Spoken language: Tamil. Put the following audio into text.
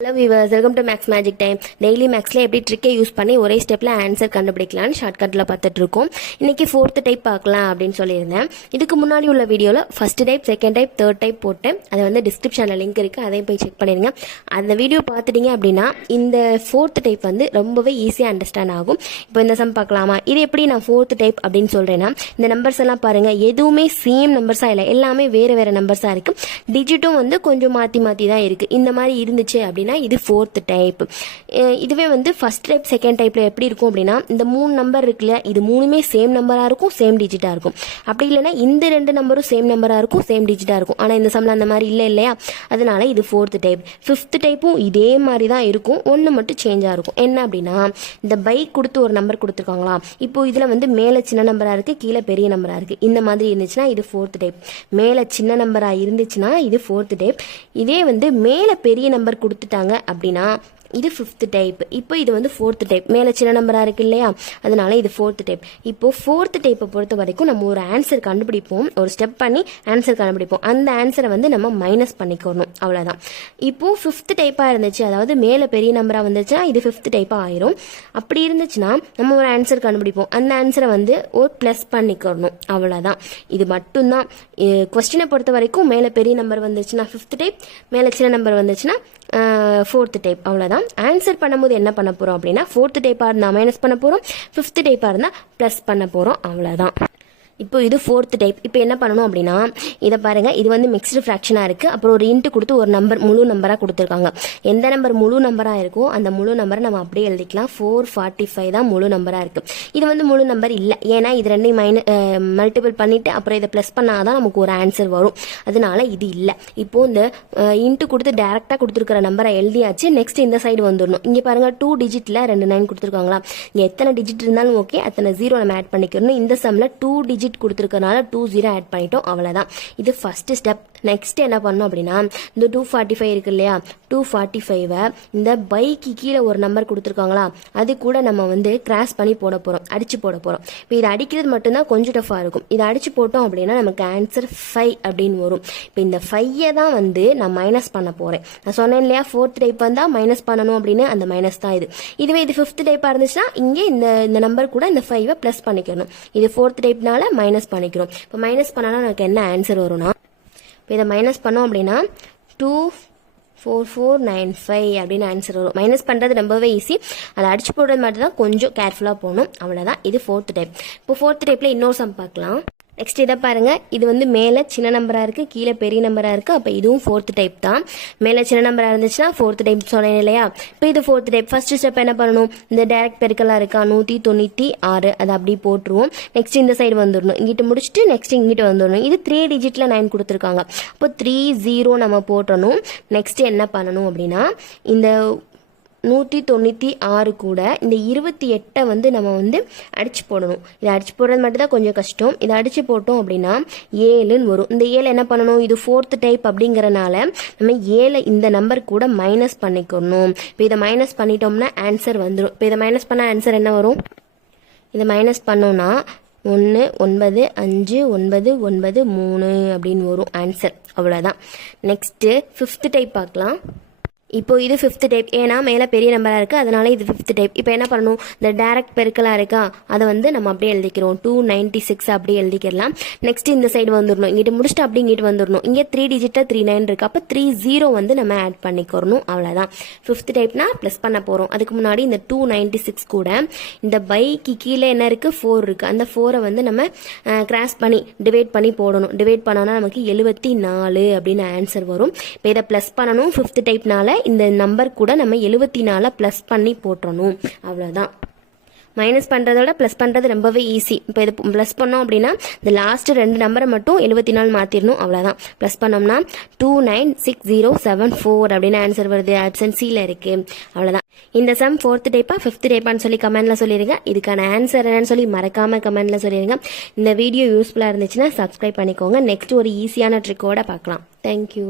Hello viewers, welcome to Max Magic Time. Daily Maxல எப்படி ட்ரிக்கை யூஸ் பண்ணி ஒரே ஸ்டெப்ல ஆன்சர் கண்டுபிடிக்கலாம்னு ஷார்ட்கட்ல பார்த்துட்டு இருக்கோம். இன்னைக்கு 4th டைப் பார்க்கலாம் அப்படின்னு சொல்லியிருந்தேன். இதுக்கு முன்னாடி உள்ள வீடியோல first type, second type, third type போட்டேன். அது வந்து டிஸ்கிரிப்ஷன்ல லிங்க் இருக்கு, அதையும் போய் செக் பண்ணிருங்க. அந்த வீடியோ பார்த்துட்டீங்க அப்படின்னா இந்த 4th டைப் வந்து ரொம்பவே ஈஸியா அண்டர்ஸ்டாண்ட் ஆகும். இப்போ இந்த சம் பார்க்கலாமா? இது எப்படி நான் 4th டைப் அப்படின்னு சொல்றேன்னா, இந்த நம்பர்ஸ் எல்லாம் பாருங்க, எதுவுமே சேம் நம்பர்ஸா இல்லை, எல்லாமே வேற வேற நம்பர்ஸா இருக்கு. டிஜிட்டும் வந்து கொஞ்சம் மாத்தி மாத்தி தான் இருக்கு. இந்த மாதிரி இருந்துச்சு அப்படின்னா இது 4th டைப். இதுவே வந்து ஃபர்ஸ்ட் டைப், செகண்ட் டைப்ல எப்படி இருக்கும் அப்படின்னா, இந்த 3 நம்பர் இருக்குல்ல, இது மூணுமே சேம் நம்பரா இருக்கும், சேம் டிஜிட்டா இருக்கும். அப்படி இல்லைன்னா இந்த 2 நம்பரும் சேம் நம்பரா இருக்கும், சேம் டிஜிட்டா இருக்கும். ஆனா இந்த சம்ல அந்த மாதிரி இல்லை இல்லையா, அதனால இது 4th டைப். 5th டைப்பும் இதே மாதிரி தான் இருக்கும், ஒன்று மட்டும் சேஞ்சா இருக்கும். என்ன அப்படின்னா, இந்த பைக் கொடுத்து ஒரு நம்பர் கொடுத்துருக்காங்களா, இப்போ இதுல வந்து மேல சின்ன நம்பரா இருக்கு, கீழே பெரிய நம்பரா இருக்கு. இந்த மாதிரி இருந்துச்சுன்னா இது 4th டைப். மேல சின்ன நம்பரா இருந்துச்சுன்னா இது 4th டைப். இதே வந்து மேல பெரிய நம்பர் கொடுத்துட்டாங்க அப்படின்னா இது 5th டைப். இப்போ இது வந்து 4th டைப். மேல சின்ன நம்பரா இருக்கு இல்லையா, அதனால இது 4th டைப். இப்போ 4th டைப்பை பொறுத்த வரைக்கும் நம்ம ஒரு ஆன்சர் கண்டுபிடிப்போம், ஒரு ஸ்டெப் பண்ணி ஆன்சர் கண்டுபிடிப்போம். அந்த ஆன்சரை வந்து நம்ம மைனஸ் பண்ணிக்கணும், அவ்வளவுதான். இப்போ 5th டைப்பா இருந்துச்சு, அதாவது மேல பெரிய நம்பரா வந்துச்சுன்னா இது 5th டைப்பா ஆயிரும். அப்படி இருந்துச்சுன்னா நம்ம ஒரு ஆன்சர் கண்டுபிடிப்போம், அந்த ஆன்சரை வந்து ஒரு பிளஸ் பண்ணிக்கணும், அவ்வளவுதான். இது மட்டும்தான். கொஸ்டினை பொறுத்த வரைக்கும் மேல பெரிய நம்பர் வந்துச்சுன்னா 5th டைப், மேல சின்ன நம்பர் வந்துச்சுன்னா 4th டைப், அவ்வளவுதான். ஆன்சர் பண்ணும்போது என்ன பண்ண போறோம் அப்படின்னா, 4th டைப்பா இருந்தா மைனஸ் பண்ண போறோம், 5th டைப்பா இருந்தா பிளஸ் பண்ண போறோம், அவ்வளவுதான். இப்போ இது 4th டைப். இப்போ என்ன பண்ணணும் அப்படின்னா, இதை பாருங்க, இது வந்து மிக்ஸ்டு ஃப்ராக்ஷனா இருக்கு. அப்புறம் ஒரு இன்ட்டு கொடுத்து ஒரு நம்பர் முழு நம்பரா கொடுத்துருக்காங்க. எந்த நம்பர் முழு நம்பரா இருக்கோ அந்த முழு நம்பரை நம்ம அப்படியே எழுதிக்கலாம். 445 தான் முழு நம்பரா இருக்கு. இது வந்து முழு நம்பர் இல்லை, ஏன்னா இது ரெண்டையும் மல்டிபிள் பண்ணிட்டு அப்புறம் இதை பிளஸ் பண்ணாதான் நமக்கு ஒரு ஆன்சர் வரும், அதனால இது இல்லை. இப்போ இந்த இன்ட்டு கொடுத்து டைரக்டா கொடுத்துருக்கிற நம்பரை எழுதியாச்சு. நெக்ஸ்ட் இந்த சைடு வந்துடணும். இங்க பாருங்க 2 டிஜிட்ல 2 9 கொடுத்துருக்காங்களா, இங்க எத்தனை டிஜிட் இருந்தாலும் ஓகே, அத்தனை 0 நம்ம ஆட் பண்ணிக்கணும். இந்த சம்ல 2 டிஜிட் கொடுத்திருக்கனால 2 0 ஆட் பண்ணிட்டோம், அவ்வளவுதான். இது ஃபர்ஸ்ட் ஸ்டெப். நெக்ஸ்ட் என்ன பண்ணணும் அப்படின்னா, இந்த 245 இருக்கு இல்லையா, 245 இந்த பைக்கு கீழே ஒரு நம்பர் கொடுத்துருக்காங்களா, அது கூட நம்ம வந்து கிராஸ் பண்ணி போட போறோம், அடிச்சு போட போறோம். இப்போ இதை அடிக்கிறது மட்டும்தான் கொஞ்சம் டஃபா இருக்கும். இதை அடிச்சு போட்டோம் அப்படின்னா நமக்கு ஆன்சர் 5 அப்படின்னு வரும். இப்போ இந்த 5 தான் வந்து நான் மைனஸ் பண்ண போறேன். நான் சொன்னேன் இல்லையா, 4th டைப் வந்தா மைனஸ் பண்ணணும் அப்படின்னு, அந்த மைனஸ் தான் இது. இதுவே இது 5th டைப்பா இருந்துச்சுன்னா இங்கே இந்த நம்பர் கூட இந்த 5 பிளஸ் பண்ணிக்கணும். இது 4th டைப்னால மைனஸ் பண்ணிக்கிறோம். இப்போ மைனஸ் பண்ணாலும் நமக்கு என்ன ஆன்சர் வரும்னா, இப்போ இதை மைனஸ் பண்ணோம் அப்படின்னா 24495 அப்படின்னு ஆன்சர் வரும். மைனஸ் பண்றது ரொம்பவே ஈஸி, அதை அடிச்சு போடுறது மட்டும் தான் கொஞ்சம் கேர்ஃபுல்லா போகணும், அவ்வளவுதான். இது 4th டைப். இப்போ 4th டைப்ல இன்னொரு சம் பார்க்கலாம். நெக்ஸ்ட் இதை பாருங்க, இது வந்து மேல சின்ன நம்பரா இருக்கு, கீழே பெரிய நம்பரா இருக்கு. அப்ப இதுவும் 4th டைப் தான். மேல சின்ன நம்பரா இருந்துச்சுன்னா 4th டைப் சொன்னேன் இல்லையா. இப்போ இது 4th டைப். ஃபர்ஸ்ட் ஸ்டெப் என்ன பண்ணணும், இந்த டைரக்ட் பெருக்கலா இருக்கா 196, அதை அப்படி போட்டுருவோம். நெக்ஸ்ட் இந்த சைடு வந்துடணும், இங்கிட்ட முடிச்சுட்டு நெக்ஸ்ட் இங்கிட்ட வந்துடணும். இது 3 டிஜிட்ல 9 கொடுத்துருக்காங்க, அப்போ 30 நம்ம போட்டணும். நெக்ஸ்ட் என்ன பண்ணணும் அப்படின்னா, இந்த 196 கூட இந்த 28 வந்து நம்ம வந்து அடிச்சு போடணும். இதை அடிச்சு போடுறது மட்டும் தான் கொஞ்சம் கஷ்டம். இதை அடிச்சு போட்டோம் அப்படின்னா 7ன்னு வரும். இந்த 7 என்ன பண்ணணும், இது 4th டைப் அப்படிங்கறனால நம்ம 7 இந்த நம்பர் கூட மைனஸ் பண்ணிக்கணும். இப்போ இதை மைனஸ் பண்ணிட்டோம்னா ஆன்சர் வந்துடும். இப்போ இதை மைனஸ் பண்ண ஆன்சர் என்ன வரும், இதை மைனஸ் பண்ணோம்னா 1 9 5 9 9 3 அப்படின்னு வரும் ஆன்சர், அவ்வளவுதான். நெக்ஸ்ட் 5th டைப் பார்க்கலாம். இப்போ இது 5th டைப், ஏன்னா மேல பெரிய நம்பரா இருக்கு, அதனால இது 5th டைப். இப்போ என்ன பண்ணணும், இந்த டைரக்ட் பெருக்கலா இருக்கா, அதை வந்து நம்ம அப்படியே எழுதிக்கிறோம். 296 அப்படியே எழுதிக்கலாம். நெக்ஸ்ட் இந்த சைடு வந்துடணும், இங்கிட்ட முடிச்சுட்டு அப்படி இங்கிட்டு வந்துடணும். இங்கே 3 டிஜிட்டா 39 இருக்கு, அப்போ 30 வந்து நம்ம ஆட் பண்ணிக்கிறணும், அவ்வளவுதான். 5th டைப்னா பிளஸ் பண்ண போறோம். அதுக்கு முன்னாடி இந்த 296 கூட இந்த பைக்கு கீழே என்ன இருக்கு, 4 இருக்கு. அந்த 4 வந்து நம்ம கிராஸ் பண்ணி டிவைட் பண்ணி போடணும். டிவைட் பண்ணோம்னா நமக்கு 74 அப்படின்னு ஆன்சர் வரும். இப்போ இதை பிளஸ் பண்ணணும். 5th டைப்னால இந்த நம்பர் கூட நம்ம 74 பிளஸ் பண்ணி போட்டுறணும், அவ்வளவுதான். மைனஸ் பண்றதோட பிளஸ் பண்றது ரொம்பவே ஈஸி. இப்போ இது பிளஸ் பண்ணோம் அப்படின்னா இந்த லாஸ்ட் 2 நம்பரை மட்டும் 74 மாத்திரணும், அவ்வளவுதான். பிளஸ் பண்ணோம்னா 296074 அப்படின்னு ஆன்சர் வருது. ஆப்ஷன் சில இருக்கு, அவ்வளவுதான். இந்த சம் 4th டைப்பா 5th டைப்பான்னு சொல்லி கமெண்ட்ல சொல்லிருங்க. இதுக்கான ஆன்சர் என்னன்னு சொல்லி மறக்காம கமெண்ட்ல சொல்லிருங்க. இந்த வீடியோ யூஸ்ஃபுல்லா இருந்துச்சுன்னா சப்ஸ்கிரைப் பண்ணிக்கோங்க. நெக்ஸ்ட் ஒரு ஈஸியான ட்ரிக்கோட பார்க்கலாம். தேங்க்யூ.